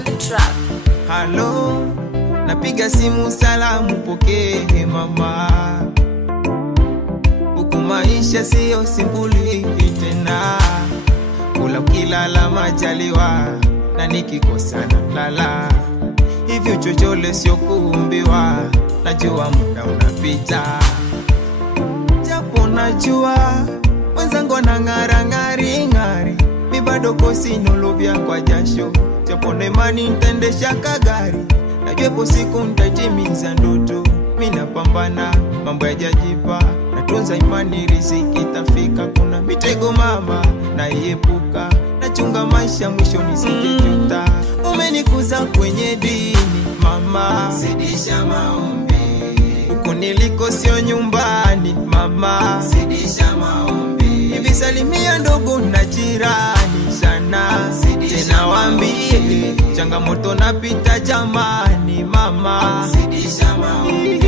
on the track. Halo, napiga simu salamu pokee mama. Huku maisha siyo simbuli tena, kula ukilala majaliwa, na nikikosa na lala. Hivyo chochole sio kuumbiwa, najua muda unapita. Japo najua wenzangu wanang'ara ng'ari ng'ari, mi bado kosi nolobia kwa jasho. Japo na imani nitaendesha kagari, najua siku nitatimiza ndoto. Mi napambana, mambo yajajipa, natunza imani riziki itafika. Kuna mitego mama naiepuka, nachunga maisha mwisho nisijejuta. Umenikuza kwenye dini mama, zidisha maombi. Huko niliko sio nyumbani mama, zidisha maombi. Hivi salimia ndugu na jirani sana, tena waambie changamoto napita jamani mama, zidisha maombi.